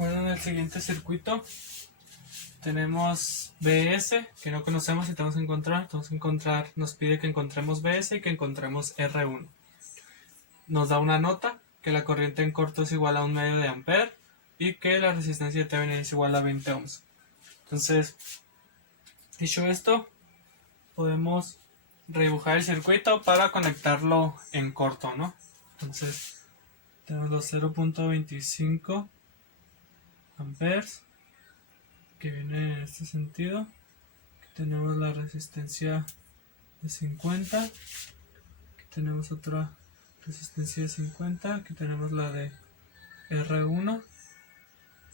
Bueno, en el siguiente circuito tenemos BS, que no conocemos y tenemos que encontrar. Nos pide que encontremos BS y que encontremos R1. Nos da una nota que la corriente en corto es igual a 1 medio de ampere y que la resistencia de Thevenin es igual a 20 ohms. Entonces, dicho esto, podemos redibujar el circuito para conectarlo en corto, ¿no? Entonces, tenemos los 0.25 amperes que viene en este sentido. Aquí tenemos la resistencia de 50. Aquí tenemos otra resistencia de 50. Aquí tenemos la de R1.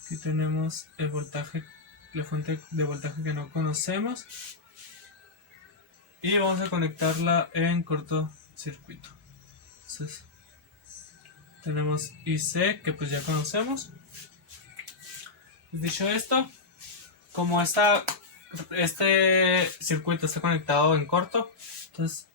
Aquí tenemos el voltaje, la fuente de voltaje que no conocemos. Y vamos a conectarla en cortocircuito. Entonces, tenemos IC, que pues ya conocemos. Dicho esto, como este circuito está conectado en corto, entonces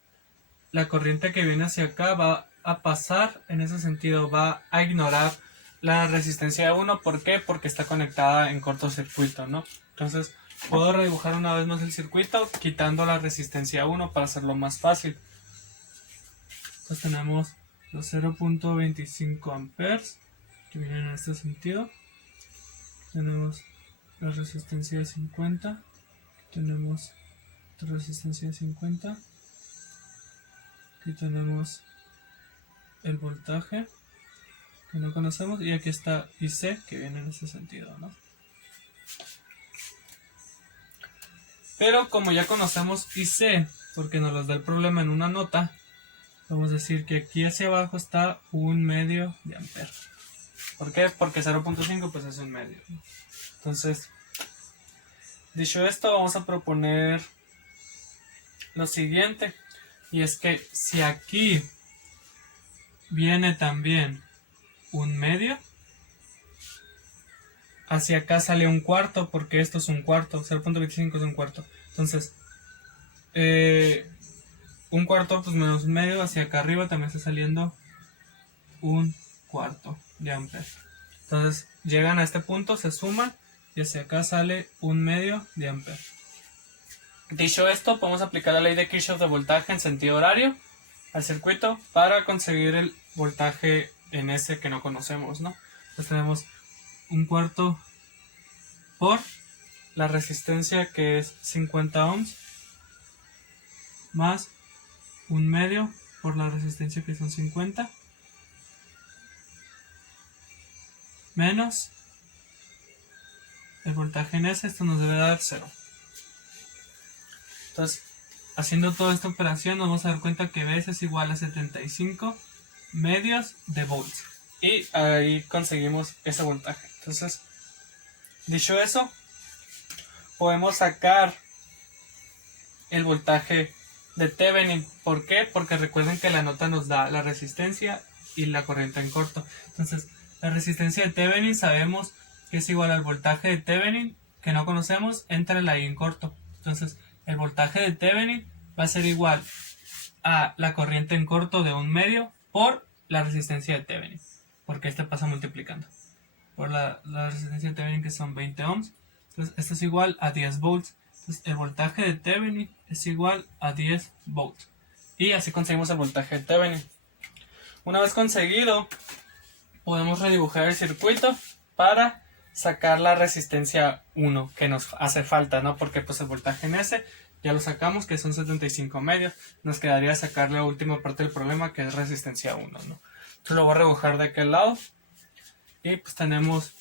la corriente que viene hacia acá va a pasar en ese sentido, va a ignorar la resistencia de 1. ¿Por qué? Porque está conectada en cortocircuito, ¿no? Entonces puedo redibujar una vez más el circuito quitando la resistencia 1 para hacerlo más fácil. Entonces tenemos los 0.25 amperes que vienen en este sentido. Tenemos la resistencia de 50. Aquí tenemos otra resistencia de 50. Aquí tenemos el voltaje que no conocemos y aquí está IC que viene en ese sentido, ¿no? Pero como ya conocemos IC porque nos los da el problema en una nota, vamos a decir que aquí hacia abajo está 1 medio de ampere. ¿Por qué? Porque 0.5 pues es 1 medio, ¿no? Entonces, dicho esto, vamos a proponer lo siguiente, y es que si aquí viene también 1 medio, hacia acá sale 1/4, porque esto es 1/4, 0.25 es 1/4. Entonces, 1/4 pues menos 1 medio, hacia acá arriba también está saliendo 1/4 de ampere. Entonces, llegan a este punto, se suman y hacia acá sale 1 medio de ampere. Dicho esto, podemos aplicar la ley de Kirchhoff de voltaje en sentido horario al circuito para conseguir el voltaje en ese que no conocemos, ¿no? Entonces tenemos 1/4 por la resistencia que es 50 ohms más 1 medio por la resistencia que son 50 menos el voltaje en ese, esto nos debe dar 0. Entonces, haciendo toda esta operación nos vamos a dar cuenta que BS es igual a 75 medios de volts. Y ahí conseguimos ese voltaje. Entonces, dicho eso, podemos sacar el voltaje de Thevenin. ¿Por qué? Porque recuerden que la nota nos da la resistencia y la corriente en corto. Entonces, la resistencia de Thevenin sabemos que es igual al voltaje de Thevenin, que no conocemos, entre la I en corto. Entonces, el voltaje de Thevenin va a ser igual a la corriente en corto de 1 medio por la resistencia de Thevenin, porque este pasa multiplicando por la resistencia de Thevenin, que son 20 ohms. Entonces esto es igual a 10 volts. Entonces el voltaje de Thevenin es igual a 10 volts. Y así conseguimos el voltaje de Thevenin. Una vez conseguido, podemos redibujar el circuito para sacar la resistencia 1 que nos hace falta, ¿no? Porque pues el voltaje en ese ya lo sacamos, que son 75 medios. Nos quedaría sacar la última parte del problema, que es resistencia 1, ¿no? Entonces lo voy a redibujar de aquel lado. Y pues tenemos,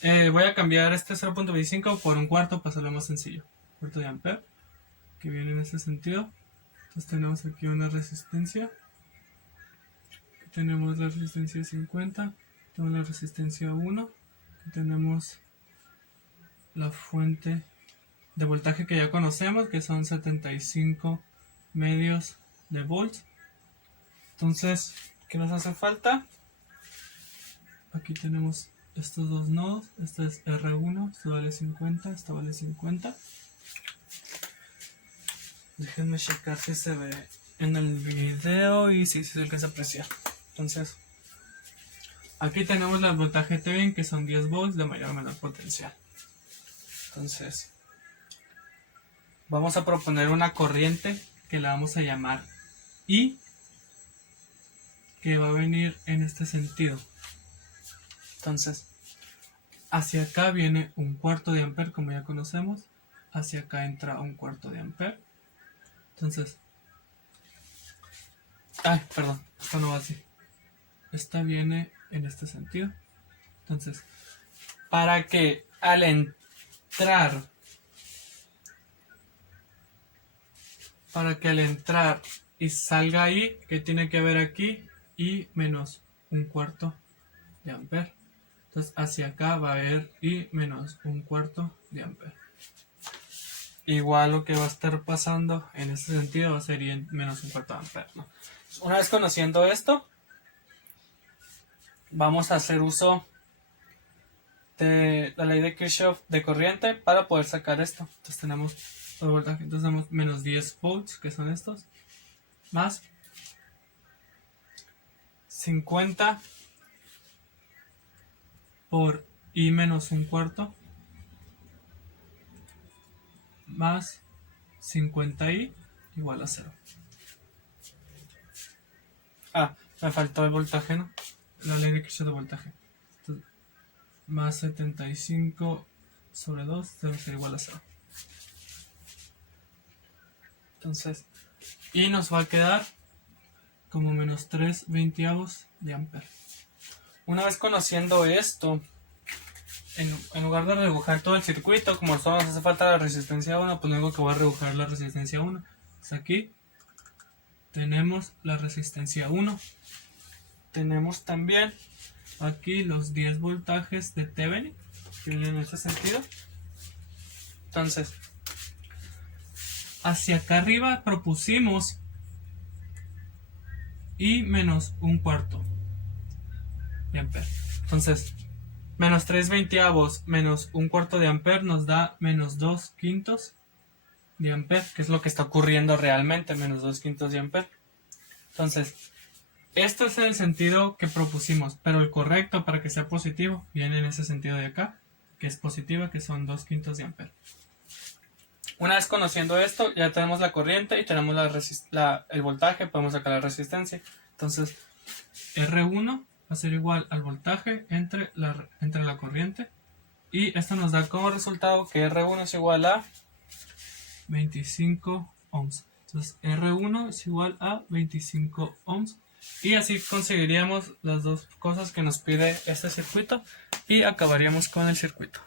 voy a cambiar este 0.25 por 1/4 para hacerlo más sencillo. 1/4 de ampere, que viene en este sentido. Entonces tenemos aquí una resistencia. Aquí tenemos la resistencia 50. Tenemos la resistencia 1. Aquí tenemos la fuente de voltaje que ya conocemos, que son 75 medios de volts. Entonces, ¿qué nos hace falta? Aquí tenemos estos dos nodos. Este es R1, esto vale 50, esto vale 50. Déjenme checar si se ve en el video y si se alcanza a apreciar. Entonces, Aquí tenemos el voltaje Thevenin, que son 10 volts de mayor o menor potencial. Entonces, vamos a proponer una corriente que la vamos a llamar I, que va a venir en este sentido. Entonces, hacia acá viene un cuarto de ampere, como ya conocemos. Hacia acá entra un cuarto de ampere. Entonces, perdón, esto no va así. Esta viene en este sentido. Entonces, para que al entrar y salga ahí, que tiene que haber aquí, I menos un cuarto de ampere. Entonces hacia acá va a haber I menos un cuarto de ampere. Igual lo que va a estar pasando en este sentido va a ser I menos un cuarto de ampere, ¿no? Una vez conociendo esto, vamos a hacer uso de la ley de Kirchhoff de corriente para poder sacar esto. Entonces tenemos los voltajes, entonces tenemos menos 10 volts, que son estos, más 50 por I menos un cuarto, más 50i igual a 0. Me faltó el voltaje, ¿no? La ley de Kirchhoff de voltaje. Entonces, más 75 sobre 2 debe ser igual a 0. Entonces, y nos va a quedar como menos 3/20 de ampere. Una vez conociendo esto, en lugar de rebujar todo el circuito, como solo nos hace falta la resistencia 1, pues luego que voy a rebujar la resistencia 1. Pues aquí tenemos la resistencia 1. Tenemos también aquí los 10 voltajes de Thevenin, que vienen en este sentido. Entonces, hacia acá arriba propusimos I menos un cuarto de ampere. Entonces, menos 3/20 menos un cuarto de ampere nos da menos 2/5 de ampere, que es lo que está ocurriendo realmente, menos 2/5 de ampere. Entonces, esto es el sentido que propusimos, pero el correcto para que sea positivo viene en ese sentido de acá, que es positiva, que son 2/5 de ampere. Una vez conociendo esto, ya tenemos la corriente y tenemos el voltaje, podemos sacar la resistencia. Entonces, R1 va a ser igual al voltaje entre la corriente, y esto nos da como resultado que R1 es igual a 25 ohms. Entonces R1 es igual a 25 ohms, y así conseguiríamos las dos cosas que nos pide este circuito y acabaríamos con el circuito.